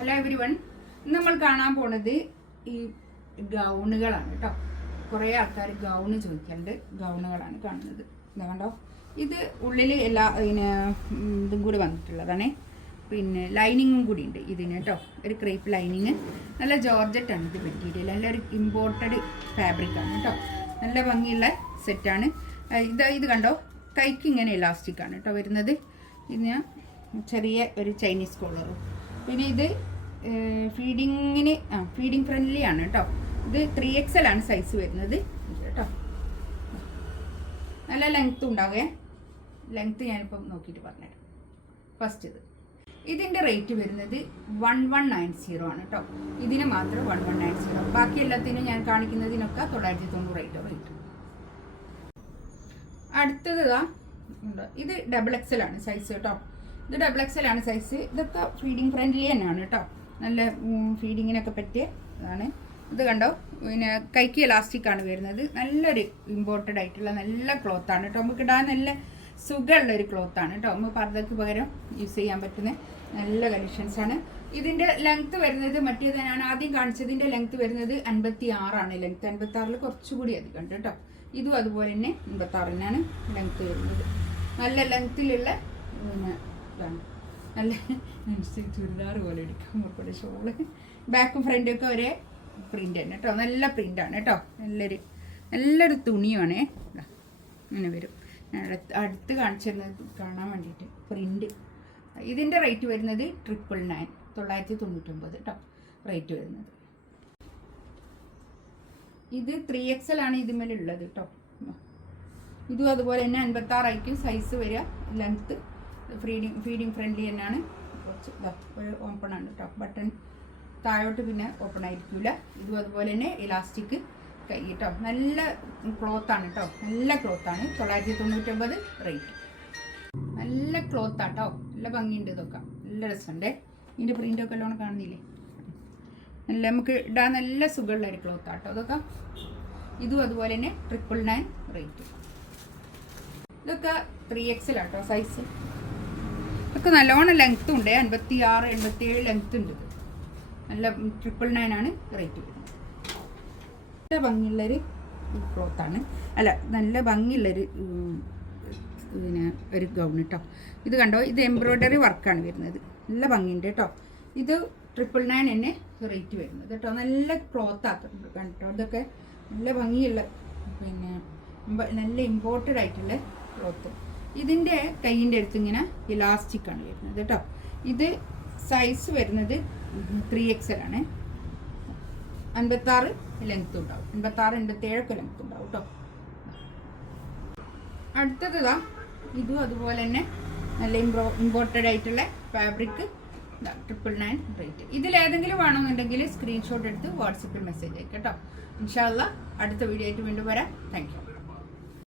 Hello every one. നമ്മൾ കാണാൻ പോണത് ഈ ഗൗണുകളാണ് കേട്ടോ. കുറേ ആൾക്കാർ ഗൗണ് ചോദിക്കാറുണ്ട്. ഗൗണുകളാണ് കാണുന്നത്. എന്താ കണ്ടോ, ഇത് ഉള്ളിൽ എല്ലാ ഇതും കൂടി വന്നിട്ടുള്ളതാണ്. പിന്നെ ലൈനിങ്ങും കൂടി ഉണ്ട് ഇതിന് കേട്ടോ. ഒരു ക്രേപ്പ് ലൈനിങ്, നല്ല ജോർജറ്റാണ് ഇത് മെറ്റീരിയൽ. നല്ലൊരു ഇമ്പോർട്ടഡ് ഫാബ്രിക്കാണ് കേട്ടോ. നല്ല ഭംഗിയുള്ള സെറ്റാണ്. ഇത് കണ്ടോ, കൈക്ക് ഇങ്ങനെ ഇലാസ്റ്റിക്കാണ് കേട്ടോ വരുന്നത്. ഇതിന് ചെറിയ ഒരു ചൈനീസ് കോളറും. പിന്നെ ഇത് ഫീഡിങ് ഫ്രണ്ട്ലി ആണ് കേട്ടോ. ഇത് 3XL ആണ് സൈസ് വരുന്നത് കേട്ടോ. നല്ല ലെങ്ത്തും ഉണ്ടാവുക. ലെങ്ത്ത് ഞാനിപ്പം നോക്കിയിട്ട് പറഞ്ഞുതരാം. ഫസ്റ്റ് ഇതിൻ്റെ റേറ്റ് വരുന്നത് 1190 ആണ് കേട്ടോ. ഇതിന് മാത്രം 1190. ബാക്കി എല്ലാത്തിനും ഞാൻ കാണിക്കുന്നതിനൊക്കെ 990 റേറ്റ്. അടുത്തത് ഇത് XXL ആണ് സൈസ് കേട്ടോ. ഇത് XXL ആണ് സൈസ്. ഇതൊക്കെ ഫീഡിങ് ഫ്രണ്ട്ലി തന്നെയാണ് കേട്ടോ. നല്ല ഫീഡിങ്ങിനൊക്കെ പറ്റിയ ഇതാണ്. ഇത് കണ്ടോ, പിന്നെ കൈക്ക് ഇലാസ്റ്റിക് ആണ് വരുന്നത്. നല്ലൊരു ഇമ്പോർട്ടഡ് ആയിട്ടുള്ള നല്ല ക്ലോത്താണ് കേട്ടോ. നമുക്ക് ഇടാൻ നല്ല സുഖമുള്ളൊരു ക്ലോത്താണ് കേട്ടോ. നമുക്ക് പർദ്ദക്ക് പകരം യൂസ് ചെയ്യാൻ പറ്റുന്ന നല്ല കളക്ഷൻസാണ്. ഇതിൻ്റെ ലെങ്ത്ത് വരുന്നത് മറ്റേത് ഞാൻ ആദ്യം കാണിച്ചതിൻ്റെ ലെങ്ത്ത് വരുന്നത് 56 ആണ്. ലെങ്ത്ത് 56 കുറച്ചുകൂടി അധികം ഉണ്ട് കേട്ടോ. ഇതും അതുപോലെ തന്നെ 56 ലെങ്ത്ത് വരുന്നത്. നല്ല ലെങ്ത്തിലുള്ള പിന്നെ ഇതാണ്. നല്ല ചുരിദാർ പോലെ എടുക്കാം നമുക്കിവിടെ ഷോള്. ബാക്കും ഫ്രണ്ടും ഒക്കെ ഒരേ പ്രിൻ്റ് തന്നെ കേട്ടോ. നല്ല പ്രിൻ്റാണ് കേട്ടോ. നല്ലൊരു തുണിയാണ്. ഇങ്ങനെ വരും. ഞാൻ അടുത്ത് കാണിച്ചിരുന്നത് കാണാൻ വേണ്ടിയിട്ട് പ്രിൻ്റ്. ഇതിൻ്റെ റേറ്റ് വരുന്നത് 999 കേട്ടോ റേറ്റ് വരുന്നത്. ഇത് 3XL ആണ് ഇതിന്മേലുള്ളത് കേട്ടോ. ഇതും അതുപോലെ തന്നെ 56 സൈസ് വരിക. ലെങ്ത്ത് ഫീഡിങ് ഫ്രണ്ട്ലി തന്നെയാണ്. കുറച്ച് ഒരു ഓപ്പൺ ആണ് കേട്ടോ. ബട്ടൺ താഴോട്ട് പിന്നെ ഓപ്പൺ ആയിരിക്കില്ല. ഇതും അതുപോലെ തന്നെ ഇലാസ്റ്റിക് കൈ കേട്ടോ. നല്ല ക്ലോത്താണ് കേട്ടോ. നല്ല ക്ലോത്താണ്. 999 റേറ്റ്. നല്ല ക്ലോത്താണ് കേട്ടോ. നല്ല ഭംഗിയുണ്ട്. ഇതൊക്കെ നല്ല രസമുണ്ട്. ഇതിൻ്റെ പ്രിൻ്റൊക്കെ എല്ലാം കാണുന്നില്ലേ. നല്ല നമുക്ക് ഇടാൻ നല്ല സുഖമുള്ള ഒരു ക്ലോത്താണ് കേട്ടോ ഇതൊക്കെ. ഇതും അതുപോലെ തന്നെ 999 റേറ്റ്. ഇതൊക്കെ 3XL ആട്ടോ സൈസ്. ഇതൊക്കെ നല്ലോണം ലെങ്ത്തും ഉണ്ട്. 56, 87 ലെങ്ത്ത് ഉണ്ട്. നല്ല 999 ആണ് റേറ്റ് വരുന്നത്. നല്ല ഭംഗിയുള്ളൊരു ക്ലോത്താണ്. നല്ല ഭംഗിയുള്ളൊരു പിന്നെ ഒരു ഗൗൺ കേട്ടോ. ഇത് കണ്ടോ, ഇത് എംബ്രോയ്ഡറി വർക്കാണ് വരുന്നത്. നല്ല ഭംഗിയുണ്ട് കേട്ടോ. ഇത് 999 തന്നെ റേറ്റ് വരുന്നത് കേട്ടോ. നല്ല ക്ലോത്താക്കുന്നുണ്ട് കേട്ടോ. ഇതൊക്കെ നല്ല ഭംഗിയുള്ള പിന്നെ നല്ല ഇമ്പോർട്ടഡ് ആയിട്ടുള്ള ക്ലോത്ത്. ഇതിൻ്റെ കൈയിൻ്റെ അടുത്ത് ഇങ്ങനെ ഇലാസ്റ്റിക്കാണ് വരുന്നത് കേട്ടോ. ഇത് സൈസ് വരുന്നത് 3XL ആണ്. 56 ലെങ്ത്ത് ഉണ്ടാവും. 56, 87 ലെങ്ത്ത് ഉണ്ടാവും കേട്ടോ. അടുത്തത് ഇതും അതുപോലെ തന്നെ നല്ല ഇമ്പോർട്ടഡ് ആയിട്ടുള്ള ഫാബ്രിക് 999 റേറ്റ്. ഇതിലേതെങ്കിലും വേണമെന്നുണ്ടെങ്കിൽ സ്ക്രീൻഷോട്ട് എടുത്ത് വാട്സപ്പിൽ മെസ്സേജ് അയക്കാം കേട്ടോ. ഇൻഷാ അല്ലാഹ് അടുത്ത വീഡിയോ ആയിട്ട് വീണ്ടും വരാം. Thank you.